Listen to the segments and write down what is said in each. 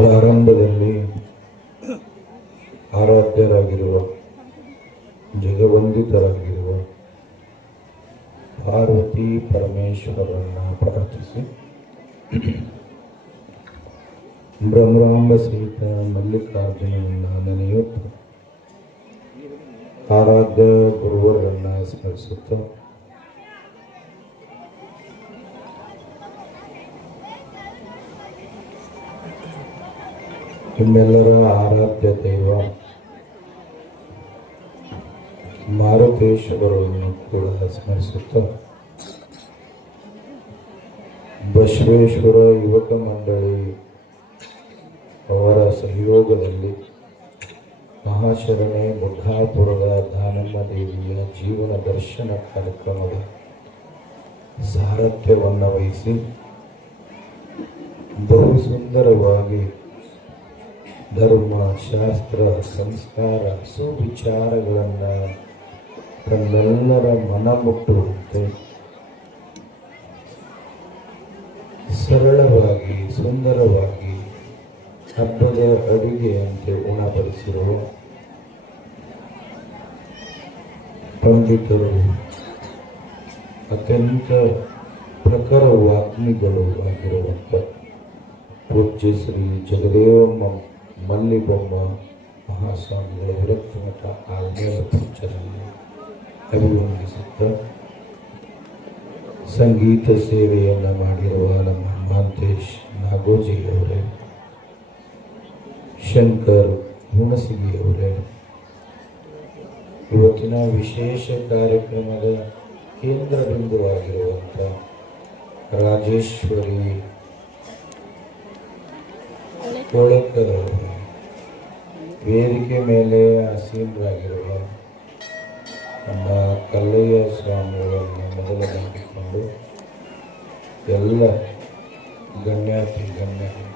ಪ್ರಾರಂಭದಲ್ಲಿ ಆರಾಧ್ಯರಾಗಿರುವ ಜಗವಂದಿತರಾಗಿರುವ ಪಾರ್ವತಿ ಪರಮೇಶ್ವರರನ್ನ ಪ್ರಾರ್ಥಿಸಿ. ಬ್ರಹ್ಮರಾಂಬ ಸಹಿತ ಮಲ್ಲಿಕಾರ್ಜುನನ್ನ ನೆನೆಯುತ್ತ ಆರಾಧ್ಯ ಗುರುವರನ್ನ ಸ್ಮರಿಸುತ್ತಾ ನಿಮ್ಮೆಲ್ಲರ ಆರಾಧ್ಯ ದೈವ. ಮಾರುತೇಶ್ವರವನ್ನು ಕೂಡ ಸ್ಮರಿಸುತ್ತ. ಬಸವೇಶ್ವರ ಯುವಕ ಮಂಡಳಿ ಅವರ ಸಹಯೋಗದಲ್ಲಿ ಮಹಾಶರಣೆ ಮುಖಾಪುರದ ದಾನಮ್ಮ ದೇವಿಯ ಜೀವನ ದರ್ಶನ ಕಾರ್ಯಕ್ರಮದ ಸಾರಥ್ಯವನ್ನು ವಹಿಸಿ ಬಹು ಸುಂದರವಾಗಿ ಧರ್ಮ, ಶಾಸ್ತ್ರ, ಸಂಸ್ಕಾರ, ಸುವಿಚಾರಗಳನ್ನು ತನ್ನೆಲ್ಲರ ಮನ ಮುಟ್ಟುವಂತೆ ಸರಳವಾಗಿ, ಸುಂದರವಾಗಿ ಹಬ್ಬದ ಅಡುಗೆಯಂತೆ ಉಣಬಡಿಸಿರುವ ಪಂಡಿತರು, ಅತ್ಯಂತ ಪ್ರಖರ ವಾಗ್ಮಿಗಳು ಆಗಿರುವಂಥ ಪೂಜ್ಯ ಶ್ರೀ ಜಗದೇವಮ್ಮ ಮಲ್ಲಿಬೊಮ್ಮ ಮಹಾಸ್ವಾಮಿಗಳ ವಿರಕ್ತ ಮಠ ಆಲ್ಮೇಲ ಪೂಜ್ಯರಲ್ಲಿ ಅಭಿವಂದಿಸುತ್ತ ಸಂಗೀತ ಸೇವೆಯನ್ನು ಮಾಡಿರುವ ನಮ್ಮ ಮಹಾಂತೇಶ್ ನಾಗೋಜಿಯವರೇ, ಶಂಕರ್ ಹುಣಸಗಿಯವರೇ, ಇವತ್ತಿನ ವಿಶೇಷ ಕಾರ್ಯಕ್ರಮದ ಕೇಂದ್ರ ಬಿಂದುವಾಗಿರುವಂಥ ರಾಜೇಶ್ವರಿ ಕೋಳೇಕರ್ ಅವರು ವೇದಿಕೆ ಮೇಲೆ ಆಸೀನರಾಗಿರುವ ನಮ್ಮ ಕಲ್ಲಯ್ಯ ಸ್ವಾಮಿಗಳನ್ನು ಮೊದಲು ಹಾಕಿಕೊಂಡು ಎಲ್ಲ ಗಣ್ಯಾತಿ ಗಣ್ಯರು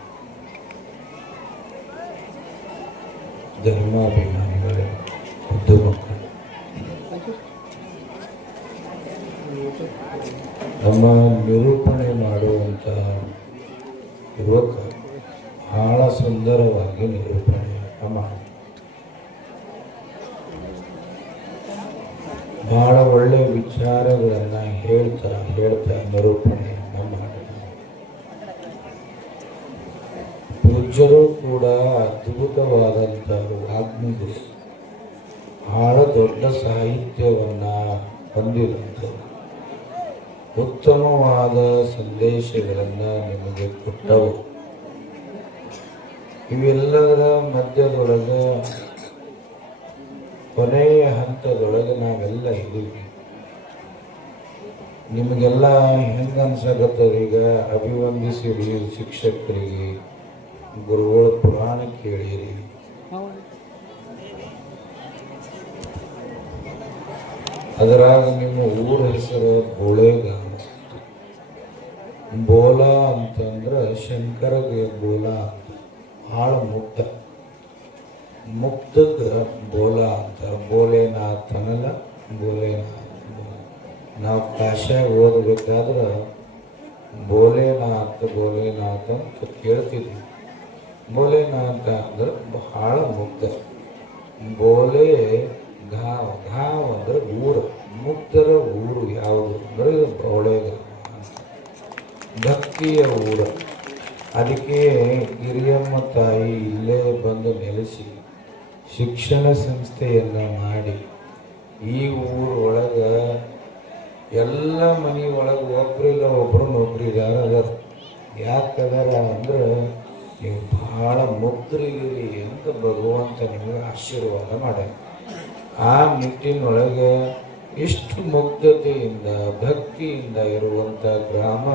ಧರ್ಮಾಭಿಮಾನಿಗಳೇ ಮುದ್ದು ಮಕ್ಕಳು, ನಮ್ಮ ನಿರೂಪಣೆ ಮಾಡುವಂತಹ ಯುವಕ ಬಹಳ ಸುಂದರವಾಗಿ ಮಾಡಿ ಬಹಳ ಒಳ್ಳೆ ವಿಚಾರಗಳನ್ನು ಹೇಳ್ತಾ ಹೇಳ್ತಾ ನಿರೂಪಣೆ ನಮ್ಮ ಪೂಜ್ಯರು ಕೂಡ ಅದ್ಭುತವಾದಂಥ ವಾಗ್ಮಿಗಳು ಬಹಳ ದೊಡ್ಡ ಸಾಹಿತ್ಯವನ್ನು ಹೊಂದಿರುವಂಥದ್ದು. ಉತ್ತಮವಾದ ಸಂದೇಶಗಳನ್ನು ನಿಮಗೆ ಕೊಟ್ಟವು ಇವೆಲ್ಲದರ ಮಧ್ಯದೊಳಗೆ ಕೊನೆಯ ಹಂತದೊಳಗೆ ನಾವೆಲ್ಲ ಇದ್ದೀವಿ. ನಿಮಗೆಲ್ಲ ಹೆಂಗೆ ಅನ್ಸಕತ್ತದ ಈಗ? ಅಭಿವಂದಿಸಿರಿ, ಶಿಕ್ಷಕರಿಗೆ, ಗುರುಗಳ ಪುರಾಣ ಕೇಳಿರಿ. ಅದರಾಗ ನಿಮ್ಮ ಊರ ಹೆಸರು ಬೋಳೆಗ ಬೋಲ ಅಂತಂದ್ರೆ ಶಂಕರಗೆ ಬೋಲ ಭಾಳ ಮುಕ್ತ. ಮುಕ್ತಕ್ಕೆ ಬೋಲ ಅಂತ. ಬೋಲೆನಾಥನಲ್ಲ ಬೋಲೆನಾಥ್. ನಾವು ಭಾಷೆ ಓದಬೇಕಾದ್ರೆ ಬೋಲೆನಾಥ್, ಬೋಲೆನಾಥ ಅಂತ ಕೇಳ್ತಿದ್ವಿ. ಬೋಲೆನಾಥ ಅಂದ್ರೆ ಬಹಳ ಮುಕ್ತ. ಬೋಲೆ ಗಾಂವ್ ಗಾಂವ್ ಅಂದ್ರೆ ಊರು. ಮುಕ್ತರ ಊರು ಯಾವುದು ಅಂದ್ರೆ ಇದು ಬೋಳೆಗಾಂವ್ ಭಕ್ತಿಯ ಊರು. ಅದಕ್ಕೆ ಗಿರಿಯಮ್ಮ ತಾಯಿ ಇಲ್ಲೇ ಬಂದು ನೆಲೆಸಿ ಶಿಕ್ಷಣ ಸಂಸ್ಥೆಯನ್ನು ಮಾಡಿ ಈ ಊರು ಒಳಗೆ ಎಲ್ಲ ಮನೆ ಒಳಗೆ ಒಬ್ಬರಿಲ್ಲ ಒಬ್ಬರು ನೌಕರಿದಾರ ಅದಾರ. ಯಾಕದಾರ ಅಂದ್ರೆ ನೀವು ಭಾಳ ಮುಗ್ಧರಿಗಿರಿ ಅಂತ ಭಗವಂತ ನಿಮಗೆ ಆಶೀರ್ವಾದ ಮಾಡ್ಯಾರ. ಆ ನಿಟ್ಟಿನೊಳಗೆ ಇಷ್ಟು ಮುಗ್ಧತೆಯಿಂದ, ಭಕ್ತಿಯಿಂದ ಇರುವಂಥ ಗ್ರಾಮ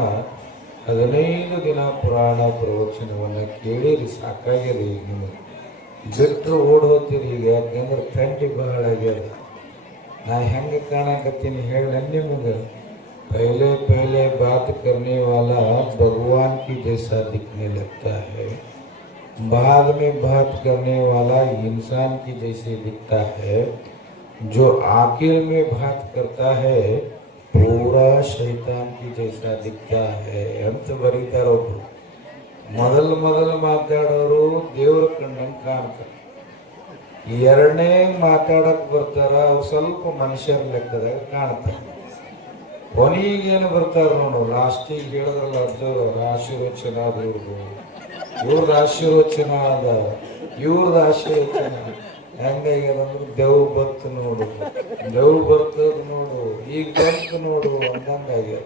ಹದಿನೈದು ದಿನ ಪುರಾಣ ಪ್ರವಚನವನ್ನು ಕೇಳಿರಿ ಸಾಕಾಗ್ಯದ ಈಗ ನಿಮಗೆ ಬಿಟ್ಟರು ಓಡ್ ಹೋಗ್ತೀರಿ ಈಗ ಯಾಕೆಂದ್ರೆ ಥಂಡಿ ಬಹಳ ಆಗ್ಯದ ನಾ ಹೆಂಗೆ ಕಾಣಕತ್ತೀನಿ ಹೇಳ ನಿಮಗೆ पहले पहले बात करने वाला भगवान की जैसा दिखने लगता है बाद में बात करने वाला इंसान की जैसे दिखता है जो आखिर में बात करता है ಪೂರಾ ಶೈತಾನ್ಕಿ ಜೈಸಾ ದಿಕ್ತಾ ಹೇ ಅಂತ ಬರೀತಾರೆ ಒಬ್ರು ಮೊದಲು ಮೊದಲು ಮಾತಾಡೋರು ದೇವ್ರ ಕಣ್ಣಂಗೆ ಕಾಣ್ತಾರೆ. ಎರಡನೇ ಮಾತಾಡಕ್ ಬರ್ತಾರ ಅವ್ರು ಸ್ವಲ್ಪ ಮನುಷ್ಯರ ಲೆಕ್ಕದಾಗ ಕಾಣ್ತಾರೆ. ಕೊನೆಗೇನು ಬರ್ತಾರ ನೋಡು, ಲಾಸ್ಟಿಗೆ ಹೇಳಿದ್ರಲ್ಲ ಅರ್ಜವ್ರವ್ರ ಆಶೀರ್ವಚನ ಇವ್ರದ್ದು ಇವ್ರದ್ದು ಆಶೀರ್ವಚನ ಅದ ಇವ್ರದ್ದು ಆಶೀರ್ವಚನ. ಹೆಂಗಾಗ್ಯದಂದ್ರೆ ದೇವ್ ಬತ್ತು ನೋಡು. ದೇವ್ ಬಂತು ನೋಡು ಅಂದಂಗಾಗಿ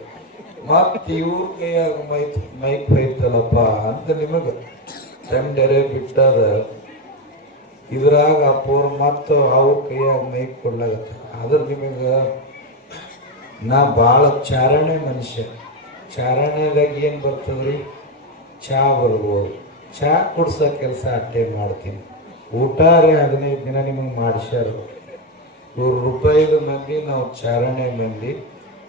ಮತ್ತೆ ಇವ್ರ ಕೈಯಾಗ ಮೈಕ್ ಮೈಕ್ ಐತಲ್ಲಪ್ಪ ಅಂತ ನಿಮಗೆ ಟೆಂಡರೆ ಬಿಟ್ಟದ. ಇದ್ರಾಗ ಅಪ್ಪವ್ರು ಮತ್ತು ಅವ್ರ ಕೈಯಾಗ ಮೈಕ್ ಕೊಡ್ಲಾಗತ್ತ. ಆದ್ರೆ ನಿಮಗೆ ನಾ ಭಾಳ ಚಾರಣೆ ಮನುಷ್ಯ. ಚಾರಣೆದಾಗ ಏನು ಬರ್ತದ್ರಿ? ಚಾ ಬರ್ಬೋದು. ಚಾ ಕುಡ್ಸೋ ಕೆಲಸ ಅಟ್ಟೆ ಮಾಡ್ತೀನಿ. ಊಟ ರೀ ಹದಿನೈದು ದಿನ ನಿಮಗೆ ಮಾಡಿಸ್ಯಾರ. ನೂರು ರೂಪಾಯಿದ ಮಂದಿ ನಾವು ಚಾರಣೆ ಮಂದಿ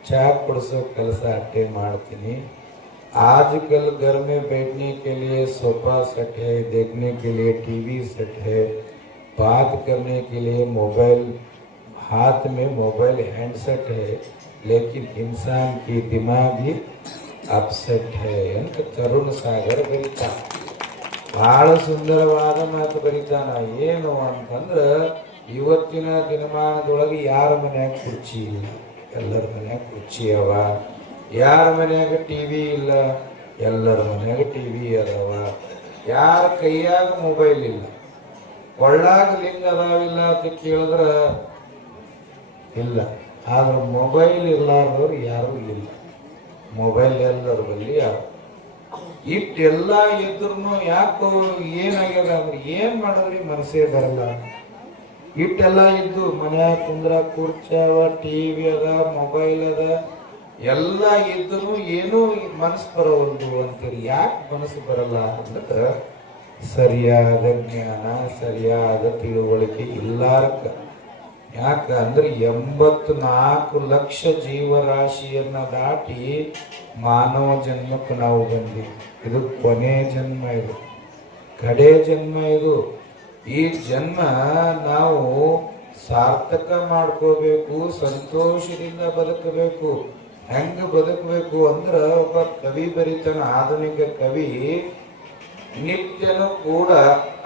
ಚಾ ಕುಡಿಸೋ ಕೆಲಸ ಅಟ್ಟೆ ಮಾಡ್ತೀನಿ आजकल घर में बैठने के लिए सोफा सेट है देखने के लिए टीवी सेट है बात करने के लिए मोबाइल हाथ में मोबाइल हैंडसेट है लेकिन इंसान की दिमाग ही अपसेट है ಅಂತ ತರುಣ್ ಸಾಗರ್ ಬರೀತಾ ಬಹಳ ಸುಂದರವಾದ ಮಾತು ಬರೀತಾನ ಏನು ಅಂತಂದ್ರ ಇವತ್ತಿನ ದಿನಮಾನದೊಳಗೆ ಯಾರ ಮನ್ಯಾಗ ಕುರ್ಚಿ ಇಲ್ಲ? ಎಲ್ಲರ ಮನ್ಯಾಗ ಕುರ್ಚಿ ಅವ. ಯಾರ ಮನ್ಯಾಗ ಟಿವಿ ಇಲ್ಲ? ಎಲ್ಲರ ಮನ್ಯಾಗ ಟಿವಿ ಅದಾವ. ಯಾರ ಕೈಯಾಗ ಮೊಬೈಲ್ ಇಲ್ಲ? ಒಳ್ಳಾಗ ಲಿಂಗ ಅದಾವಿಲ್ಲ ಅಂತ ಕೇಳಿದ್ರೆ ಇಲ್ಲ. ಆದ್ರೆ ಮೊಬೈಲ್ ಇರ್ಲಾರ್ದವ್ರು ಯಾರೂ ಇಲ್ಲ. ಮೊಬೈಲ್ ಎಲ್ಲರ ಬಲ್ಲಿ ಯಾರು? ಇಟ್ಟೆಲ್ಲ ಇದ್ರು ಯಾಕೋ ಏನಾಗ್ಯದ ಅಂದ್ರೆ ಏನು ಮಾಡಿದ್ರಿ ಮನಸ್ಸೇ ಬರಲ್ಲ. ಇಟ್ಟೆಲ್ಲ ಇದ್ದು ಮನ್ಯಾಗ ಕುಂದ್ರ ಕುರ್ಚಾವ ಟಿವಿ ಅದ, ಮೊಬೈಲ್ ಅದ, ಎಲ್ಲ ಇದ್ರು ಏನೂ ಮನಸ್ಸು ಬರೋದು ಅಂತೀರಿ. ಯಾಕೆ ಮನಸ್ಸು ಬರಲ್ಲ ಅಂದ್ರೆ ಸರಿಯಾದ ಜ್ಞಾನ, ಸರಿಯಾದ ತಿಳುವಳಿಕೆ ಇಲ್ಲಾರ್ಕ. ಯಾಕ ಅಂದ್ರೆ ಎಂಬತ್ತು ನಾಲ್ಕು ಲಕ್ಷ ಜೀವರಾಶಿಯನ್ನ ದಾಟಿ ಮಾನವ ಜನ್ಮಕ್ಕೆ ನಾವು ಬಂದಿ ಇದು ಕೊನೆ ಜನ್ಮ ಇದು. ಕಡೆ ಜನ್ಮ ಇದು. ಈ ಜನ್ಮ ನಾವು ಸಾರ್ಥಕ ಮಾಡ್ಕೋಬೇಕು, ಸಂತೋಷದಿಂದ ಬದುಕಬೇಕು. ಹೆಂಗ ಬದುಕಬೇಕು ಅಂದ್ರ ಒಬ್ಬ ಕವಿ ಬರಿತಾನ, ಆಧುನಿಕ ಕವಿ ನಿತ್ಯನೂ ಕೂಡ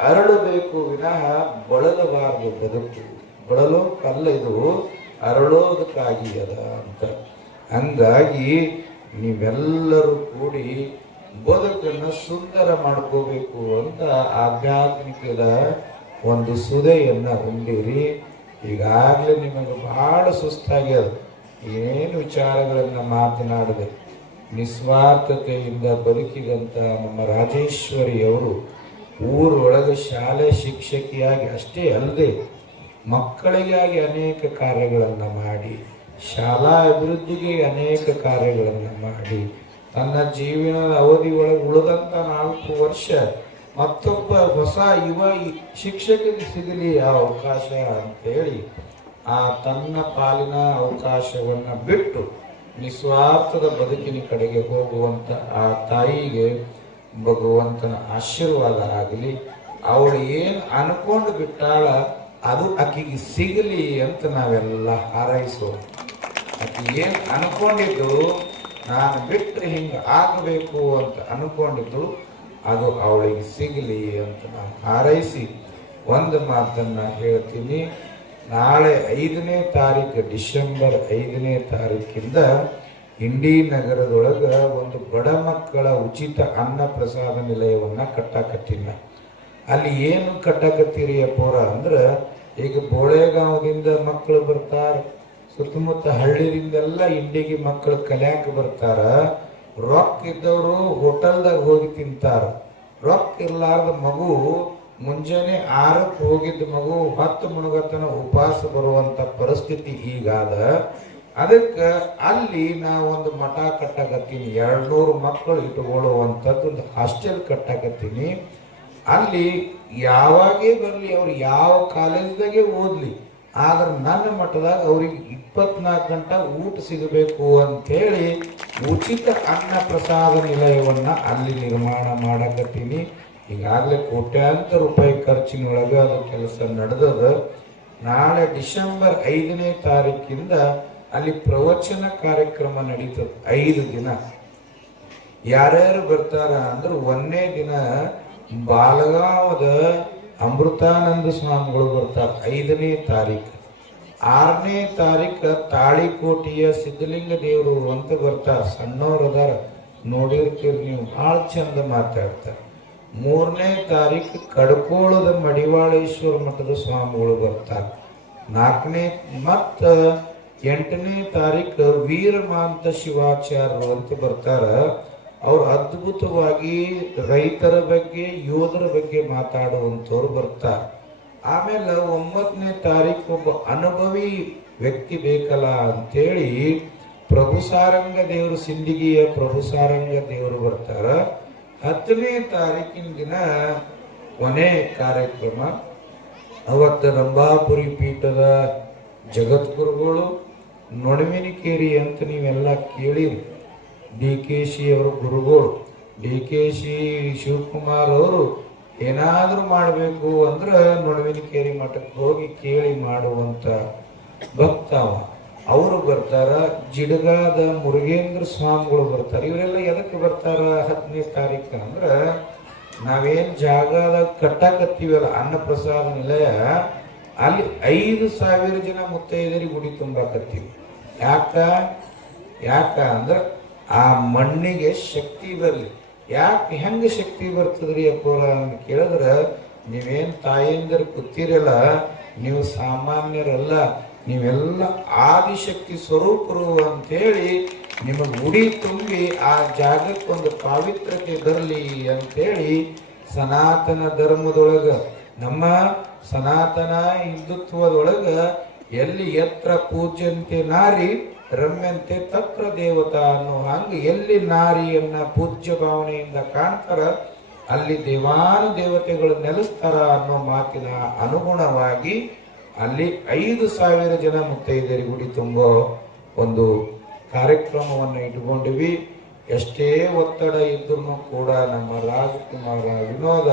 ಅರಳಬೇಕು ವಿನಃ ಬಳಲಬಾರದು ಬದುಕು. ಬಳಲೋ ಕಲ್ಲ ಇದು, ಅರಳೋದಕ್ಕಾಗಿ ಅದ ಅಂತ. ಹಂಗಾಗಿ ನೀವೆಲ್ಲರೂ ಕೂಡಿ ಬದುಕನ್ನು ಸುಂದರ ಮಾಡ್ಕೋಬೇಕು ಅಂತ ಆಧ್ಯಾತ್ಮಿಕದ ಒಂದು ಸುದೆಯನ್ನ ಹೊಂದಿರಿ. ಈಗಾಗಲೇ ನಿಮಗೆ ಬಹಳ ಸುಸ್ತಾಗ್ಯದ. ಏನು ವಿಚಾರಗಳನ್ನು ಮಾತನಾಡದೆ ನಿಸ್ವಾರ್ಥತೆಯಿಂದ ಬದುಕಿದಂಥ ನಮ್ಮ ರಾಜೇಶ್ವರಿಯವರು ಊರೊಳಗೆ ಶಾಲೆ ಶಿಕ್ಷಕಿಯಾಗಿ ಅಷ್ಟೇ ಅಲ್ಲದೆ ಮಕ್ಕಳಿಗಾಗಿ ಅನೇಕ ಕಾರ್ಯಗಳನ್ನು ಮಾಡಿ, ಶಾಲಾ ಅಭಿವೃದ್ಧಿಗೆ ಅನೇಕ ಕಾರ್ಯಗಳನ್ನು ಮಾಡಿ, ತನ್ನ ಜೀವನದ ಅವಧಿ ಒಳಗೆ ಉಳಿದಂಥ ನಾಲ್ಕು ವರ್ಷ ಮತ್ತೊಬ್ಬ ಹೊಸ ಯುವ ಶಿಕ್ಷಕರಿಗೆ ಸಿಗಲಿ ಆ ಅವಕಾಶ ಅಂತೇಳಿ ಆ ತನ್ನ ಪಾಲಿನ ಅವಕಾಶವನ್ನು ಬಿಟ್ಟು ನಿಸ್ವಾರ್ಥದ ಬದುಕಿನ ಕಡೆಗೆ ಹೋಗುವಂತ ಆ ತಾಯಿಗೆ ಭಗವಂತನ ಆಶೀರ್ವಾದ ಆಗಲಿ, ಅವಳು ಏನು ಅನ್ಕೊಂಡು ಬಿಟ್ಟಾಳ ಅದು ಆಕೆಗೆ ಸಿಗಲಿ ಅಂತ ನಾವೆಲ್ಲ ಹಾರೈಸೋ ಆಕೆ ಏನು ಅನ್ಕೊಂಡಿದ್ದು ನಾನು ಬಿಟ್ಟರೆ ಹಿಂಗೆ ಆಗಬೇಕು ಅಂತ ಅನ್ಕೊಂಡಿದ್ದು ಅದು ಅವಳಿಗೆ ಸಿಗಲಿ ಅಂತ ನಾನು ಹಾರೈಸಿ ಒಂದು ಮಾತನ್ನು ಹೇಳ್ತೀನಿ. ನಾಳೆ ಐದನೇ ತಾರೀಕು ಡಿಸೆಂಬರ್ ಐದನೇ ತಾರೀಕಿಂದ ಇಂಡಿ ನಗರದೊಳಗೆ ಒಂದು ಬಡ ಮಕ್ಕಳ ಉಚಿತ ಅನ್ನ ಪ್ರಸಾದ ನಿಲಯವನ್ನು ಕಟ್ಟಾಕತ್ತೀನಿ ಅಲ್ಲಿ ಏನು ಕಟ್ಟಾಕತ್ತೀರಿ ಅಪ್ಪೋರ ಅಂದ್ರೆ, ಈಗ ಬೋಳೆಗಾಂವದಿಂದ ಮಕ್ಕಳು ಬರ್ತಾರೆ, ಸುತ್ತಮುತ್ತ ಹಳ್ಳಿಯಿಂದೆಲ್ಲ ಇಂಡಿಗೆ ಮಕ್ಕಳು ಕಲ್ಯಾಕ ಬರ್ತಾರ ರೊಕ್ಕ ಇದ್ದವರು ಹೋಟೆಲ್ದಾಗ ಹೋಗಿ ತಿಂತಾರ. ರೊಕ್ಕ ಇರ್ಲಾರ್ದ ಮಗು ಮುಂಜಾನೆ ಆರಕ್ಕೆ ಹೋಗಿದ್ದ ಮಗು ಹತ್ತು ಮುಣಗತನ ಉಪವಾಸ ಬರುವಂತ ಪರಿಸ್ಥಿತಿ ಈಗಾದ ಅದಕ್ಕೆ ಅಲ್ಲಿ ನಾವೊಂದು ಮಠ ಕಟ್ಟಾಕತ್ತೀನಿ, ಎರಡ್ನೂರು ಮಕ್ಕಳು ಇಟ್ಕೊಳ್ಳುವಂಥದ್ದು ಒಂದು ಹಾಸ್ಟೆಲ್ ಕಟ್ಟಕತ್ತೀನಿ. ಅಲ್ಲಿ ಯಾವಾಗೇ ಬರಲಿ, ಅವ್ರು ಯಾವ ಕಾಲೇಜ್ದಾಗೆ ಓದ್ಲಿ ಆದ್ರೆ ನನ್ನ ಮಟ್ಟದಾಗ ಅವ್ರಿಗೆ ಇಪ್ಪತ್ನಾಲ್ಕು ಗಂಟೆ ಊಟ ಸಿಗಬೇಕು ಅಂತೇಳಿ ಉಚಿತ ಅನ್ನ ಪ್ರಸಾದ ನಿಲಯವನ್ನ ಅಲ್ಲಿ ನಿರ್ಮಾಣ ಮಾಡಕತ್ತೀನಿ. ಈಗಾಗಲೇ ಕೋಟ್ಯಾಂತರ ರೂಪಾಯಿ ಖರ್ಚಿನೊಳಗೆ ಅದು ಕೆಲಸ ನಡೆದದ. ನಾಳೆ ಡಿಸೆಂಬರ್ ಐದನೇ ತಾರೀಕಿಂದ ಅಲ್ಲಿ ಪ್ರವಚನ ಕಾರ್ಯಕ್ರಮ ನಡೀತದೆ. ಐದು ದಿನ. ಯಾರ್ಯಾರು ಬರ್ತಾರ ಅಂದ್ರೆ ಒಂದನೇ ದಿನ ಬಾಲಗಾಂವದ ಅಮೃತಾನಂದ ಸ್ವಾಮಿಗಳು ಬರ್ತಾರೆ ಐದನೇ ತಾರೀಕು ಆರನೇ ತಾರೀಕು ತಾಳಿಕೋಟಿಯ ಸಿದ್ಧಲಿಂಗ ದೇವರು ಅಂತ ಬರ್ತಾರೆ ಸಣ್ಣವ್ರು ಅದಾರ. ನೋಡಿರ್ತೀರಿ ನೀವು, ಭಾಳ ಚಂದ ಮಾತಾಡ್ತಾರೆ. ಮೂರನೇ ತಾರೀಕು ಕಡ್ಕೋಳದ ಮಡಿವಾಳೇಶ್ವರ ಮಠದ ಸ್ವಾಮಿಗಳು ಬರ್ತಾರೆ ನಾಲ್ಕನೇ, ಮತ್ತು ಎಂಟನೇ ತಾರೀಕು ವೀರಮಾಂತ ಶಿವಾಚಾರ್ಯರು ಅಂತ ಬರ್ತಾರ. ಅವ್ರು ಅದ್ಭುತವಾಗಿ ರೈತರ ಬಗ್ಗೆ, ಯೋಧರ ಬಗ್ಗೆ ಮಾತಾಡುವಂಥವ್ರು ಬರ್ತಾರೆ. ಆಮೇಲೆ ಒಂಬತ್ತನೇ ತಾರೀಕು ಒಬ್ಬ ಅನುಭವಿ ವ್ಯಕ್ತಿ ಬೇಕಲ್ಲ ಅಂತೇಳಿ ಪ್ರಭು ಸಾರಂಗ ದೇವರು ಸಿಂದಗಿಯ ಪ್ರಭು ಸಾರಂಗ ದೇವರು ಬರ್ತಾರ. ಹತ್ತನೇ ತಾರೀಕಿನ ದಿನ ಕೊನೆ ಕಾರ್ಯಕ್ರಮ. ಅವತ್ತು ರಂಭಾಪುರಿ ಪೀಠದ ಜಗದ್ಗುರುಗಳು, ನೊಣವಿನಿಕೇರಿ ಅಂತ ನೀವೆಲ್ಲ ಕೇಳಿರಿ. ಡಿ ಕೆ ಶಿ ಅವರು ಗುರುಗಳು ಡಿ ಕೆ ಶಿ ಶಿವಕುಮಾರ್ ಅವರು ಏನಾದರೂ ಮಾಡಬೇಕು ಅಂದ್ರೆ ನೊಣವಿನಿಕೇರಿ ಮಠಕ್ಕೆ ಹೋಗಿ ಕೇಳಿ ಮಾಡುವಂಥ ಭಕ್ತಾವ ಅವರು ಬರ್ತಾರ, ಜಿಡಗಾದ ಮುರುಗೇಂದ್ರ ಸ್ವಾಮಿಗಳು ಬರ್ತಾರೆ. ಇವರೆಲ್ಲ ಎದಕ್ಕೆ ಬರ್ತಾರ ಹತ್ತನೇ ತಾರೀಕು ಅಂದ್ರೆ ನಾವೇನು ಜಾಗದ ಕಟ್ಟಾಕತ್ತೀವಲ್ಲ ಅನ್ನಪ್ರಸಾದ ನಿಲಯ, ಅಲ್ಲಿ ಐದು ಸಾವಿರ ಜನ ಮುತ್ತೈದರಿ ಗುಡಿ ತುಂಬಾಕತ್ತೀವಿ. ಯಾಕ? ಯಾಕ ಅಂದ್ರ ಆ ಮಣ್ಣಿಗೆ ಶಕ್ತಿ ಬರಲಿ ಯಾಕೆ ಹೆಂಗೆ ಶಕ್ತಿ ಬರ್ತದ್ರಿ ಅಪ್ಪೋರ? ಅಂತ ಕೇಳಿದ್ರೆ, ನೀವೇನು ತಾಯಂದಿರು ಕೂತಿರಲ್ಲ, ನೀವು ಸಾಮಾನ್ಯರಲ್ಲ, ನೀವೆಲ್ಲ ಆದಿಶಕ್ತಿ ಸ್ವರೂಪರು ಅಂಥೇಳಿ ನಿಮ್ಮ ಉಡಿ ತುಂಬಿ ಆ ಜಾಗಕ್ಕೆ ಒಂದು ಪಾವಿತ್ರತೆ ಬರಲಿ ಅಂಥೇಳಿ ಸನಾತನ ಧರ್ಮದೊಳಗೆ, ನಮ್ಮ ಸನಾತನ ಹಿಂದುತ್ವದೊಳಗೆ ಎಲ್ಲಿ ಎತ್ರ ಪೂಜ್ಯಂತೆ ನಾರಿ ರಮ್ಯಂತೆ ತತ್ರ ದೇವತಾ ಅನ್ನೋ ಹಂಗೆ ಎಲ್ಲಿ ನಾರಿಯನ್ನ ಪೂಜ್ಯ ಭಾವನೆಯಿಂದ ಕಾಣ್ತಾರ, ಅಲ್ಲಿ ದೇವಾನು ದೇವತೆಗಳು ನೆಲೆಸ್ತಾರ ಅನ್ನೋ ಮಾತಿನ ಅನುಗುಣವಾಗಿ ಅಲ್ಲಿ ಐದು ಸಾವಿರ ಜನ ಮುತ್ತೈದರಿ ಗುಡಿ ತುಂಬೋ ಒಂದು ಕಾರ್ಯಕ್ರಮವನ್ನು ಇಟ್ಕೊಂಡಿವಿ. ಎಷ್ಟೇ ಒತ್ತಡ ಇದ್ರೂ ಕೂಡ ನಮ್ಮ ರಾಜಕುಮಾರ ವಿನೋದ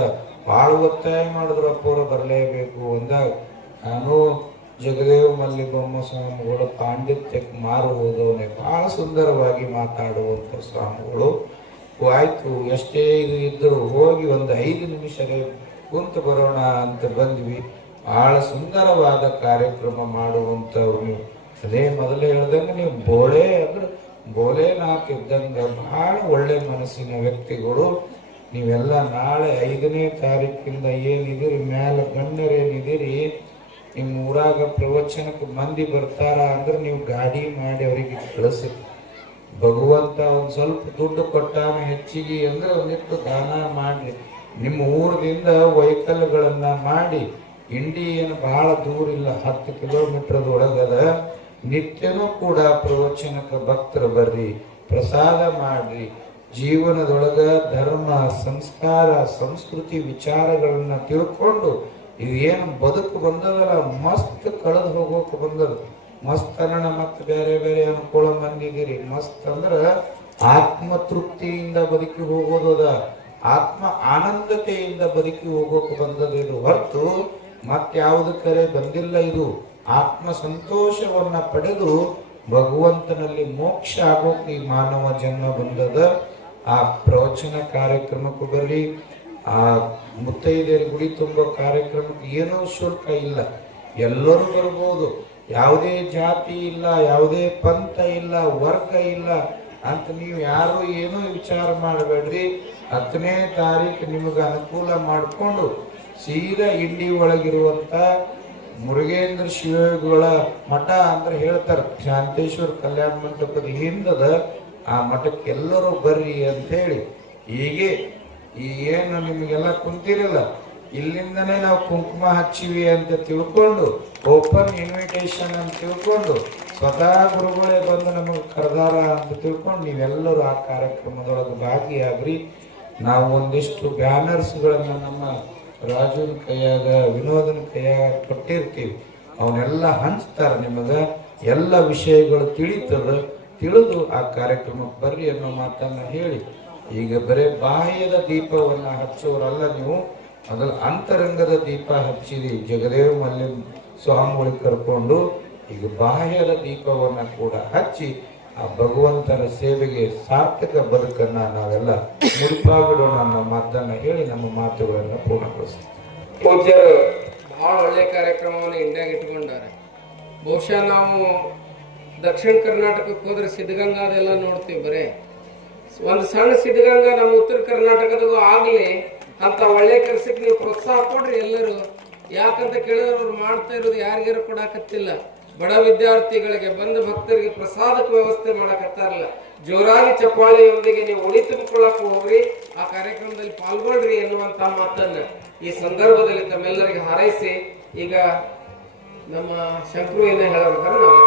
ಭಾಳ ಒತ್ತಾಯ ಮಾಡಿದ್ರು ಅಪ್ಪವ್ರು ಬರಲೇಬೇಕು ಅಂದಾಗ. ನಾನು ಜಗದೇವ ಮಲ್ಲಿಬೊಮ್ಮ ಸ್ವಾಮಿಗಳು ಪಾಂಡಿತ್ಯಕ್ಕೆ ಮಾರು ಹೋದವನೇ ಬಹಳ ಸುಂದರವಾಗಿ ಮಾತಾಡುವಂಥ ಸ್ವಾಮಿಗಳು. ಆಯಿತು, ಎಷ್ಟೇ ಇದು ಇದ್ದರೂ ಹೋಗಿ ಒಂದು ಐದು ನಿಮಿಷಗಳ ಕುಂತು ಬರೋಣ ಅಂತ ಬಂದ್ವಿ. ಬಹಳ ಸುಂದರವಾದ ಕಾರ್ಯಕ್ರಮ ಮಾಡುವಂಥವ್ರು. ಅದೇ ಮೊದಲು ಹೇಳ್ದಂಗೆ ನೀವು ಬೋಳೆ ಅಂದ್ರೆ ಬೋಲೆನಾಥ್ ಇದ್ದಂಗೆ ಬಹಳ ಒಳ್ಳೆ ಮನಸ್ಸಿನ ವ್ಯಕ್ತಿಗಳು. ನೀವೆಲ್ಲ ನಾಳೆ ಐದನೇ ತಾರೀಕಿಂದ ಏನಿದ್ದೀರಿ? ಮ್ಯಾಲ ಗಣ್ಯರೇನಿದಿರಿ ನಿಮ್ಮ ಊರಾಗ ಪ್ರವಚನಕ್ಕೆ ಮಂದಿ ಬರ್ತಾರ ಅಂದ್ರೆ ನೀವು ಗಾಡಿ ಮಾಡಿ ಅವರಿಗೆ ಕಳಿಸಿ. ಭಗವಂತ ಒಂದು ಸ್ವಲ್ಪ ದುಡ್ಡು ಕೊಟ್ಟಾನ ಹೆಚ್ಚಿಗೆ ಅಂದ್ರೆ ಒಂದಿಟ್ಟು ದಾನ ಮಾಡಿ ನಿಮ್ಮ ಊರದಿಂದ ವೆಹಿಕಲ್ಗಳನ್ನ ಮಾಡಿ, ಇಂಡಿ ಏನು ಬಹಳ ದೂರ ಇಲ್ಲ, ಹತ್ತು ಕಿಲೋಮೀಟರ್ ಒಳಗದ, ನಿತ್ಯನೂ ಕೂಡ ಪ್ರವಚನಕ್ಕೆ ಭಕ್ತರು ಬರ್ರಿ, ಪ್ರಸಾದ ಮಾಡ್ರಿ. ಜೀವನದೊಳಗ ಧರ್ಮ, ಸಂಸ್ಕಾರ, ಸಂಸ್ಕೃತಿ ವಿಚಾರಗಳನ್ನ ತಿಳ್ಕೊಂಡು ಇದೇನು ಬದುಕು ಬಂದದಲ್ಲ, ಮಸ್ತ್ ಕಳೆದು ಹೋಗೋಕೆ ಬಂದದ. ಮಸ್ತ್ ಅನ್ನೋಣ ಮತ್ತೆ ಬೇರೆ ಬೇರೆ ಅನುಕೂಲ ಬಂದಿದ್ದೀರಿ ಮಸ್ತ್ ಅಂದ್ರೆ ಆತ್ಮ ತೃಪ್ತಿಯಿಂದ ಬದುಕಿ ಹೋಗೋದದ ಆತ್ಮ ಆನಂದತೆಯಿಂದ ಬದುಕಿ ಹೋಗೋಕೆ ಬಂದದ ಇದು. ಹೊರತು ಮತ್ಯಾವುದು ಕರೆ ಬಂದಿಲ್ಲ ಇದು. ಆತ್ಮ ಸಂತೋಷವನ್ನ ಪಡೆದು ಭಗವಂತನಲ್ಲಿ ಮೋಕ್ಷ ಆಗೋಕೆ ಈ ಮಾನವ ಜನ್ಮ ಬಂದದ. ಆ ಪ್ರವಚನ ಕಾರ್ಯಕ್ರಮಕ್ಕೂ ಬರ್ರಿ. ಆ ಮುತ್ತೈದೆಯರ ಗುಡಿ ತುಂಬೋ ಕಾರ್ಯಕ್ರಮಕ್ಕೆ ಏನೋ ಶುಲ್ಕ ಇಲ್ಲ. ಎಲ್ಲರೂ ಬರ್ಬೋದು. ಯಾವುದೇ ಜಾತಿ ಇಲ್ಲ, ಯಾವುದೇ ಪಂಥ ಇಲ್ಲ, ವರ್ಗ ಇಲ್ಲ ಅಂತ ನೀವು ಯಾರು ಏನೂ ವಿಚಾರ ಮಾಡಬೇಡ್ರಿ. ಹತ್ತನೇ ತಾರೀಕು ನಿಮಗೆ ಅನುಕೂಲ ಮಾಡಿಕೊಂಡು ಸೀದಾ ಇಂಡಿ ಒಳಗಿರುವಂಥ ಮುರುಗೇಂದ್ರ ಶಿವಗಳ ಮಠ ಅಂದ್ರೆ ಹೇಳ್ತಾರೆ ಶಾಂತೇಶ್ವರ ಕಲ್ಯಾಣ ಮಂಟಪದ ಹಿಂದದ ಆ ಮಠಕ್ಕೆ ಎಲ್ಲರೂ ಬರ್ರಿ ಅಂತ ಹೇಳಿ. ಹೀಗೆ ಈ ಏನು ನಿಮಗೆಲ್ಲ ಕುಂತಿರಲ್ಲ. ಇಲ್ಲಿಂದನೇ ನಾವು ಕುಂಕುಮ ಹಚ್ಚಿವಿ ಅಂತ ತಿಳ್ಕೊಂಡು ಓಪನ್ ಇನ್ವಿಟೇಷನ್ ಅಂತ ತಿಳ್ಕೊಂಡು, ಸ್ವತಃ ಗುರುಗಳೇ ಬಂದು ನಮಗೆ ಕರೆದಾರ ಅಂತ ತಿಳ್ಕೊಂಡು ನೀವೆಲ್ಲರೂ ಆ ಕಾರ್ಯಕ್ರಮದೊಳಗೆ ಭಾಗಿಯಾಗ್ರಿ. ನಾವು ಒಂದಿಷ್ಟು ಬ್ಯಾನರ್ಸ್ಗಳನ್ನು ನಮ್ಮ ರಾಜುನ ಕೈಯಾಗ, ವಿನೋದನ ಕೈಯಾಗ ಕೊಟ್ಟಿರ್ತೀವಿ. ಅವನ್ನೆಲ್ಲ ಹಂಚ್ತಾರೆ ನಿಮಗೆ. ಎಲ್ಲ ವಿಷಯಗಳು ತಿಳಿತದ, ತಿಳಿದು ಆ ಕಾರ್ಯಕ್ರಮಕ್ಕೆ ಬರ್ರಿ ಅನ್ನೋ ಮಾತನ್ನು ಹೇಳಿ. ಈಗ ಬರೇ ಬಾಹ್ಯದ ದೀಪವನ್ನು ಹಚ್ಚೋರಲ್ಲ ನೀವು? ಅದರ ಅಂತರಂಗದ ದೀಪ ಹಚ್ಚಿರಿ. ಜಗದೇವ ಮಲ್ಲಿ ಸ್ವಾಮಿಗಳಿಗೆ ಕರ್ಕೊಂಡು ಈಗ ಬಾಹ್ಯದ ದೀಪವನ್ನು ಕೂಡ ಹಚ್ಚಿ ಆ ಭಗವಂತನ ಸೇವೆಗೆ ಸಾರ್ಥಕ ಬದುಕನ್ನು ನಾವೆಲ್ಲ ಮುಡಿಪಾಗಿಡೋಣ ಅನ್ನೋ ಮಾತನ್ನ ಹೇಳಿ ನಮ್ಮ ಮಾತುಗಳನ್ನು ಪೂರ್ಣಗೊಳಿಸ್ತೀವಿ ಪೂಜ್ಯರು, ಬಹಳ ಒಳ್ಳೆ ಕಾರ್ಯಕ್ರಮವನ್ನು ಇಂಡಿಯಾಗೆ ಇಟ್ಕೊಂಡಾರೆ. ಬಹುಶಃ ನಾವು ದಕ್ಷಿಣ ಕರ್ನಾಟಕಕ್ಕೆ ಹೋದ್ರೆ ಸಿದ್ಧಗಂಗಾದೆಲ್ಲ ನೋಡ್ತೀವಿ ಬರೇ. ಒಂದು ಸಣ್ಣ ಸಿದ್ಧಗಂಗಾ ನಮ್ಮ ಉತ್ತರ ಕರ್ನಾಟಕದಗೂ ಆಗ್ಲಿ ಅಂತ ಒಳ್ಳೆ ಕೆಲಸಕ್ಕೆ ನೀವು ಪ್ರೋತ್ಸಾಹ ಕೊಡ್ರಿ ಎಲ್ಲರೂ. ಯಾಕಂತ ಕೇಳಿದ್ರೆ ಅವ್ರು ಮಾಡ್ತಾ ಇರೋದು ಯಾರಿಗಾರು ಕೊಡಾಕತ್ತಿಲ್ಲ. ಬಡ ವಿದ್ಯಾರ್ಥಿಗಳಿಗೆ, ಬಂದ ಭಕ್ತರಿಗೆ ಪ್ರಸಾದಕ್ಕೆ ವ್ಯವಸ್ಥೆ ಮಾಡಕತ್ತಾರಲ್ಲ ಜೋರಾಗಿ ಚಪ್ಪಾಳಿಯೊಂದಿಗೆ ನೀವು ಉಡಿ ತುಂಬಿಕೊಳ್ಳಕ್ಕೆ ಹೋಗ್ರಿ, ಆ ಕಾರ್ಯಕ್ರಮದಲ್ಲಿ ಪಾಲ್ಗೊಳ್ರಿ ಎನ್ನುವಂತ ಮಾತನ್ನ ಈ ಸಂದರ್ಭದಲ್ಲಿ ತಮ್ಮೆಲ್ಲರಿಗೆ ಹಾರೈಸಿ ಈಗ ನಮ್ಮ ಶಂಕರು ಏನೇ ಹೇಳಬೇಕಾದ್ರೆ ನಾವು